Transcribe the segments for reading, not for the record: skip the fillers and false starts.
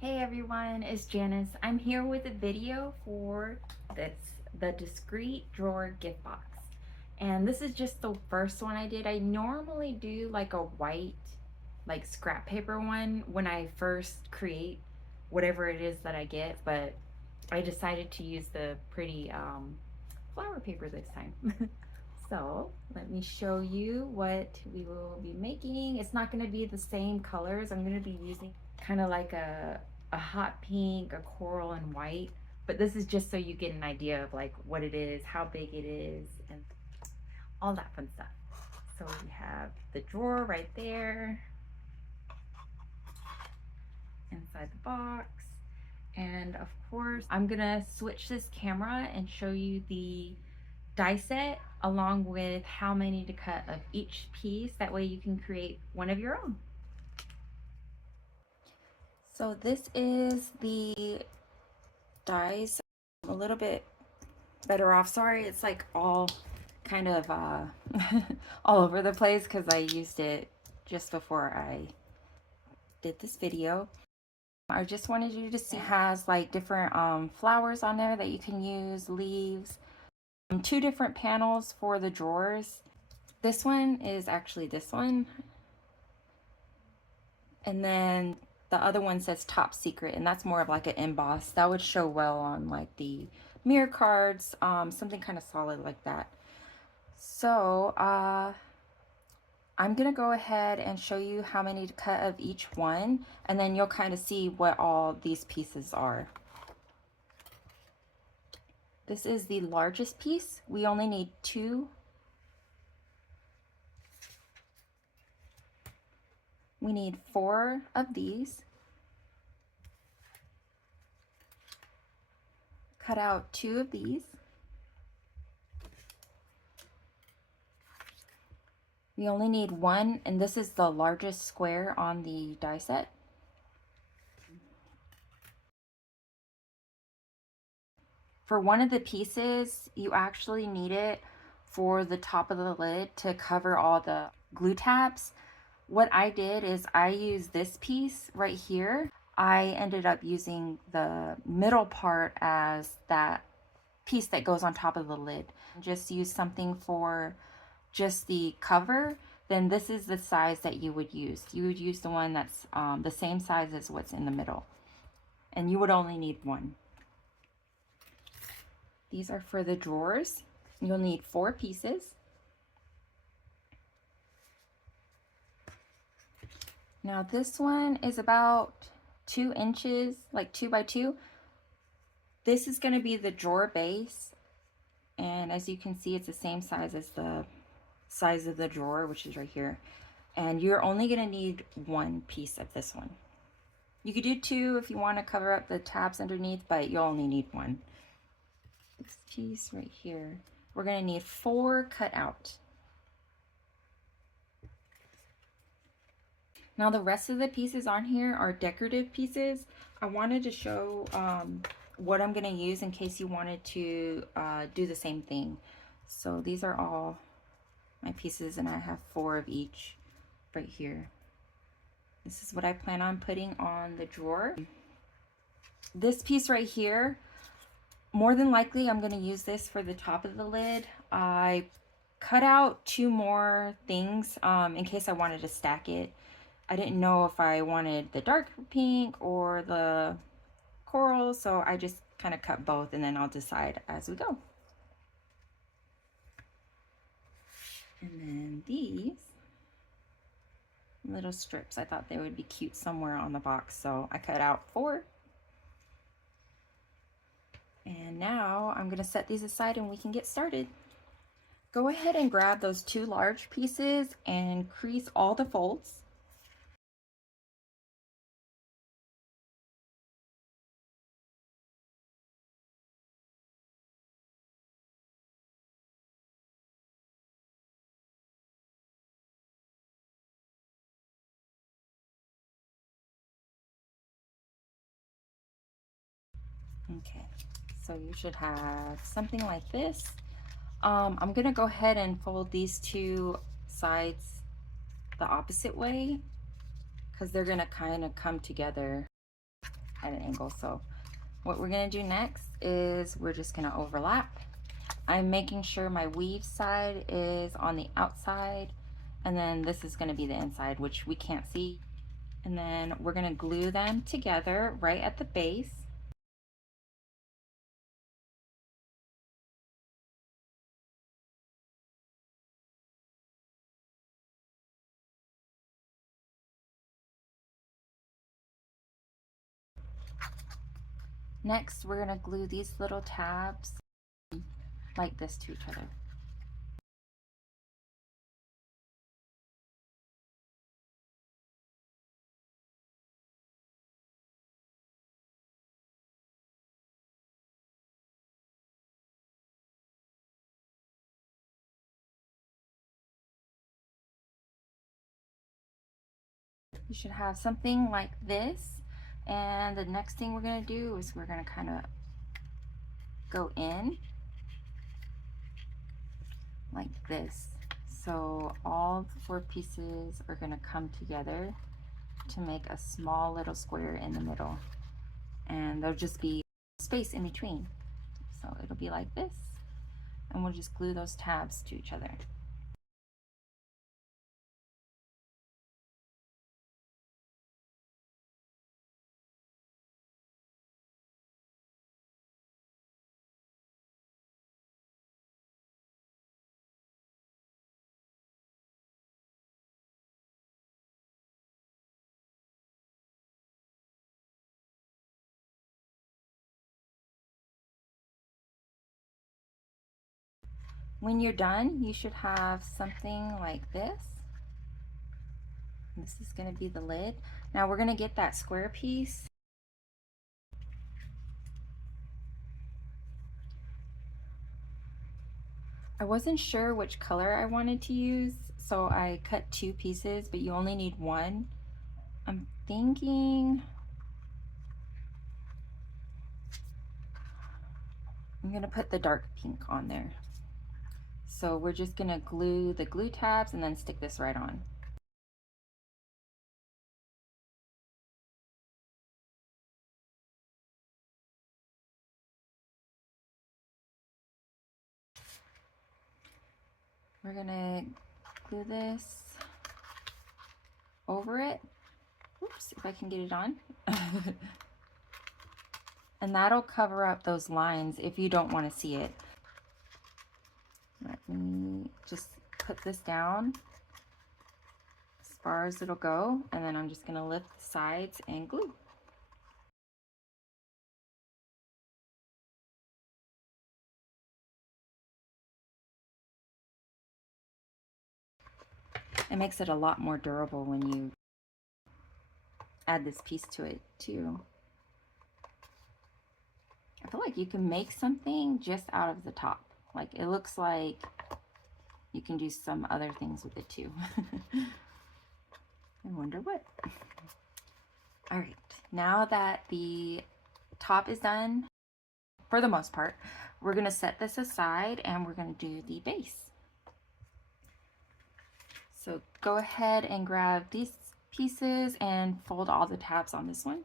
Hey everyone, it's Janice. I'm here with a video for the Discreet Drawer Gift Box. And this is just the first one I did. I normally do like a white, like scrap paper one when I first create whatever it is that I get, but I decided to use the pretty flower paper this time. So let me show you what we will be making. It's not going to be the same colors. I'm going to be using kind of like a hot pink, a coral, and white. But this is just so you get an idea of like what it is, how big it is, and all that fun stuff. So we have the drawer right there inside the box. And of course, I'm gonna switch this camera and show you the die set along with how many to cut of each piece. That way you can create one of your own. So this is the dies. I'm a little bit better off. Sorry, it's like all kind of all over the place because I used it just before I did this video. I just wanted you to see it has like different flowers on there that you can use, leaves, two different panels for the drawers. This one is actually this one, and then the other one says top secret, and that's more of like an emboss. That would show well on like the mirror cards, something kind of solid like that. So I'm gonna go ahead and show you how many to cut of each one, and then you'll kind of see what all these pieces are. This is the largest piece. We only need 2. We need 4 of these. Cut out 2 of these. We only need 1, and this is the largest square on the die set. For one of the pieces, you actually need it for the top of the lid to cover all the glue tabs. What I did is I used this piece right here. I ended up using the middle part as that piece that goes on top of the lid. Just use something for just the cover, then this is the size that you would use. You would use the one that's the same size as what's in the middle. And you would only need 1. These are for the drawers. You'll need 4 pieces. Now this one is about 2 inches, like 2 by 2. This is going to be the drawer base. And as you can see, it's the same size as the size of the drawer, which is right here. And you're only going to need 1 piece of this one. You could do 2 if you want to cover up the tabs underneath, but you'll only need 1. This piece right here, we're going to need 4 cut out. Now the rest of the pieces on here are decorative pieces. I wanted to show what I'm going to use in case you wanted to do the same thing. So these are all my pieces, and I have 4 of each right here. This is what I plan on putting on the drawer. This piece right here, more than likely I'm going to use this for the top of the lid. I cut out 2 more things in case I wanted to stack it. I didn't know if I wanted the dark pink or the coral, so I just kind of cut both, and then I'll decide as we go. And then these little strips, I thought they would be cute somewhere on the box, so I cut out 4. And now I'm going to set these aside and we can get started. Go ahead and grab those 2 large pieces and crease all the folds. Okay, so you should have something like this. I'm gonna go ahead and fold these 2 sides the opposite way because they're gonna kind of come together. at an angle. So what we're gonna do next is we're just gonna overlap. I'm making sure my weave side is on the outside, and then this is gonna be the inside, which we can't see. And then we're gonna glue them together right at the base. Next, we're gonna glue these little tabs like this to each other. You should have something like this. And the next thing we're gonna do is we're gonna kind of go in like this. So all 4 pieces are gonna come together to make a small little square in the middle. And there'll just be space in between. So it'll be like this. And we'll just glue those tabs to each other. When you're done, you should have something like this. This is going to be the lid. Now we're going to get that square piece. I wasn't sure which color I wanted to use, so I cut 2 pieces, but you only need 1. I'm thinking I'm going to put the dark pink on there. So we're just going to glue the glue tabs and then stick this right on. We're going to glue this over it. Oops, if I can get it on. And that'll cover up those lines if you don't want to see it. Let me just put this down as far as it'll go, and then I'm just going to lift the sides and glue. It makes it a lot more durable when you add this piece to it too. I feel like you can make something just out of the top. Like, it looks like you can do some other things with it too. I wonder what. All right, now that the top is done, for the most part, we're gonna set this aside and we're gonna do the base. So go ahead and grab these pieces and fold all the tabs on this one.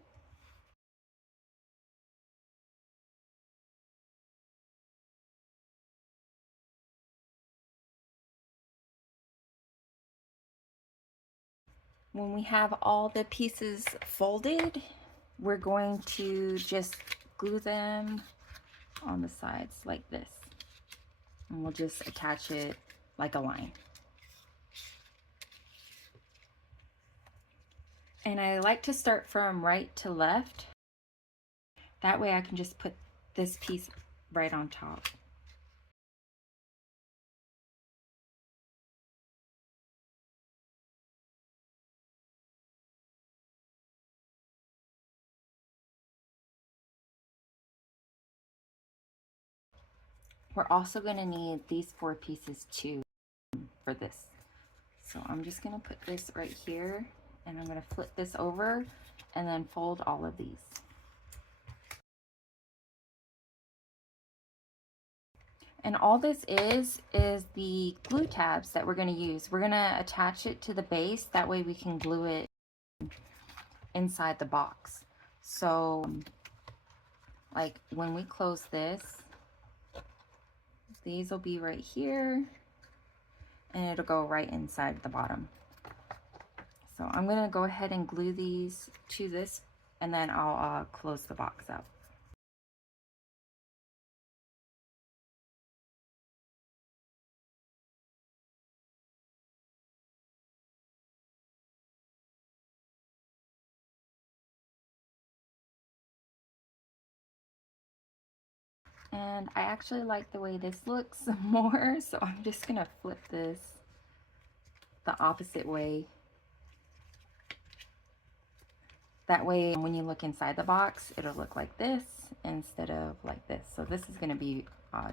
When we have all the pieces folded, we're going to just glue them on the sides like this. And we'll just attach it like a line. And I like to start from right to left. That way I can just put this piece right on top. We're also going to need these 4 pieces too for this. So I'm just going to put this right here, and I'm going to flip this over and then fold all of these. And all this is the glue tabs that we're going to use. We're going to attach it to the base. That way we can glue it inside the box. So like when we close this, these will be right here and it'll go right inside the bottom. So I'm gonna go ahead and glue these to this, and then I'll close the box up. And I actually like the way this looks more, so I'm just gonna flip this the opposite way. That way, when you look inside the box, it'll look like this instead of like this. So this is gonna be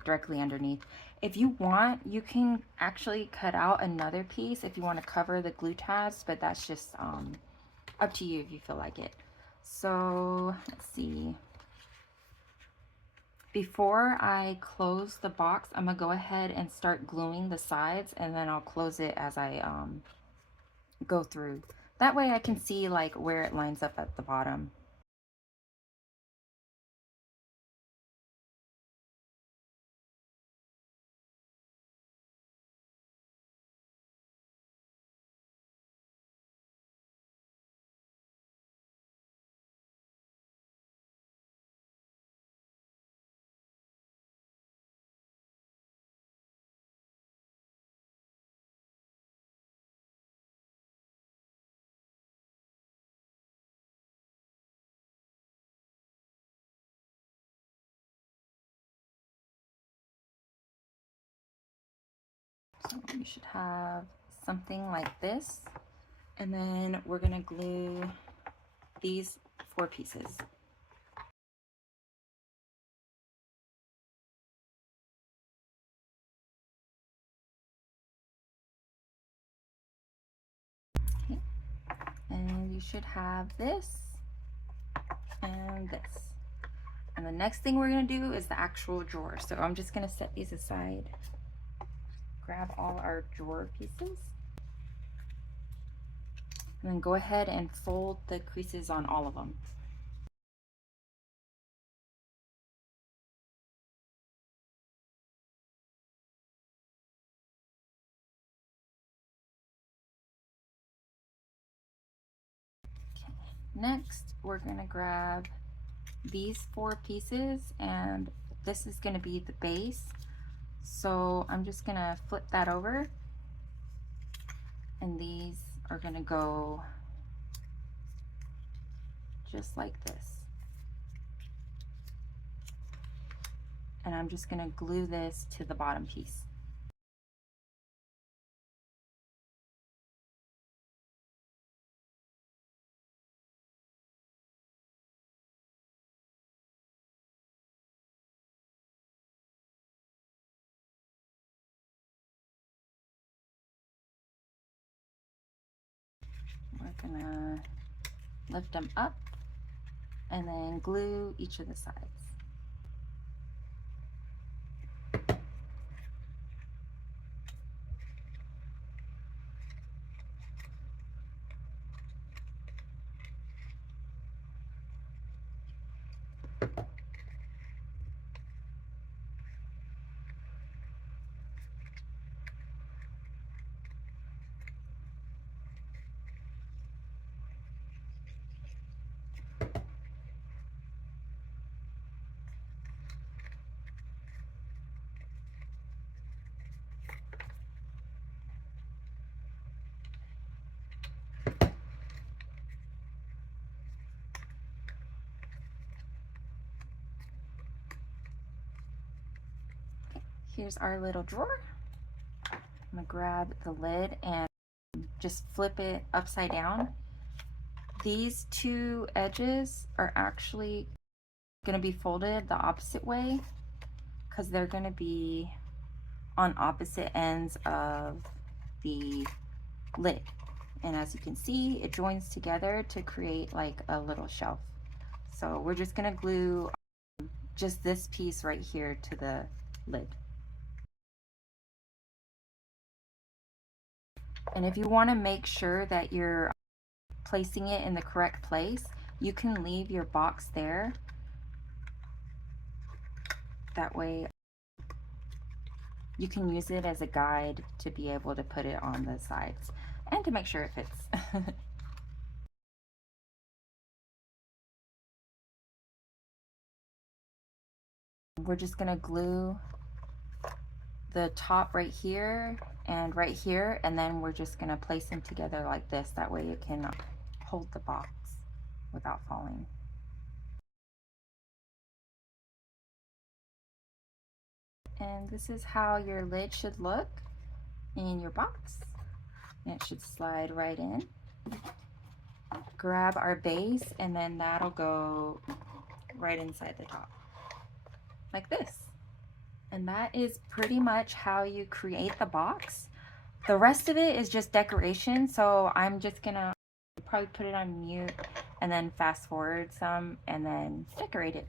directly underneath. If you want, you can actually cut out another piece if you want to cover the glue tabs, but that's just up to you if you feel like it. So let's see. Before I close the box, I'm gonna go ahead and start gluing the sides, and then I'll close it as I go through. That way I can see like where it lines up at the bottom. So you should have something like this. And then we're gonna glue these 4 pieces. Okay. And you should have this and this. And the next thing we're gonna do is the actual drawer. So I'm just gonna set these aside. Grab all our drawer pieces. And then go ahead and fold the creases on all of them. Okay. Next, we're gonna grab these 4 pieces, and this is gonna be the base. So I'm just gonna flip that over, and these are gonna go just like this. And I'm just gonna glue this to the bottom piece. We're gonna lift them up and then glue each of the sides. Here's our little drawer. I'm gonna grab the lid and just flip it upside down. These 2 edges are actually gonna be folded the opposite way because they're gonna be on opposite ends of the lid. And as you can see, it joins together to create like a little shelf. So we're just gonna glue just this piece right here to the lid. And if you want to make sure that you're placing it in the correct place, you can leave your box there. That way you can use it as a guide to be able to put it on the sides and to make sure it fits. We're just gonna glue the top right here and right here, and then we're just gonna place them together like this. That way it can hold the box without falling. And this is how your lid should look in your box. And it should slide right in. Grab our base, and then that'll go right inside the top, like this. And that is pretty much how you create the box. The rest of it is just decoration, so I'm just gonna probably put it on mute and then fast forward some and then decorate it.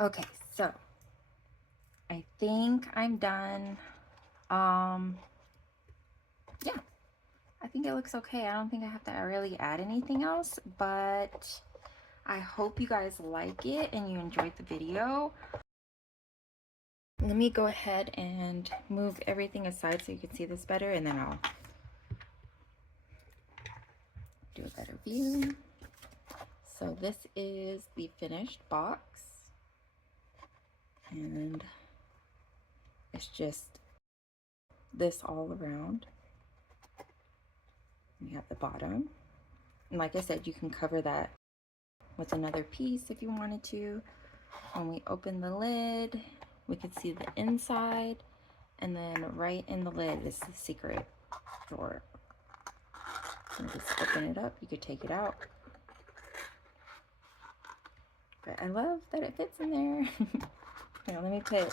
Okay, so I think I'm done. Yeah, I think it looks okay. I don't think I have to really add anything else, but I hope you guys like it and you enjoyed the video. Let me go ahead and move everything aside so you can see this better, and then I'll do a better view. So this is the finished box, and it's just this all around. You have the bottom, and like I said, you can cover that with another piece if you wanted to. When we open the lid, we can see the inside, and then right in the lid is the secret drawer. And just open it up, you could take it out. But I love that it fits in there. Now let me put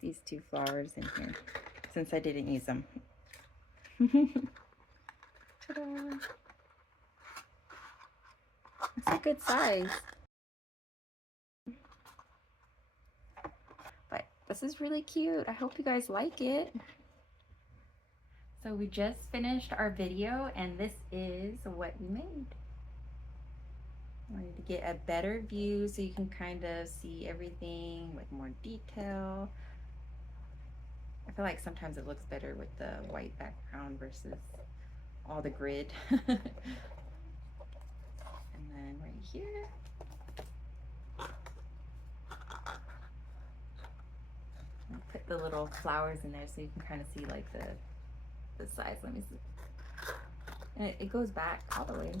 these two flowers in here since I didn't use them. Ta-da! It's a good size. But this is really cute. I hope you guys like it. So we just finished our video, and this is what we made. I wanted to get a better view so you can kind of see everything with more detail. I feel like sometimes it looks better with the white background versus all the grid. And then right here, I put the little flowers in there so you can kind of see like the size. Let me see. And it goes back all the way.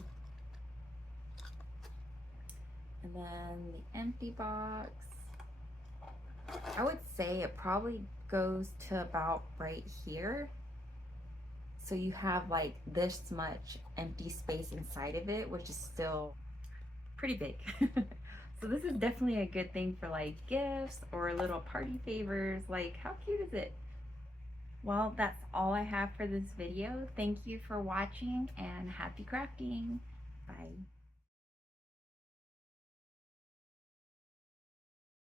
And then the empty box, I would say it probably goes to about right here. So you have like this much empty space inside of it, which is still pretty big. So this is definitely a good thing for like gifts or little party favors. Like, how cute is it? Well, that's all I have for this video. Thank you for watching and happy crafting. Bye.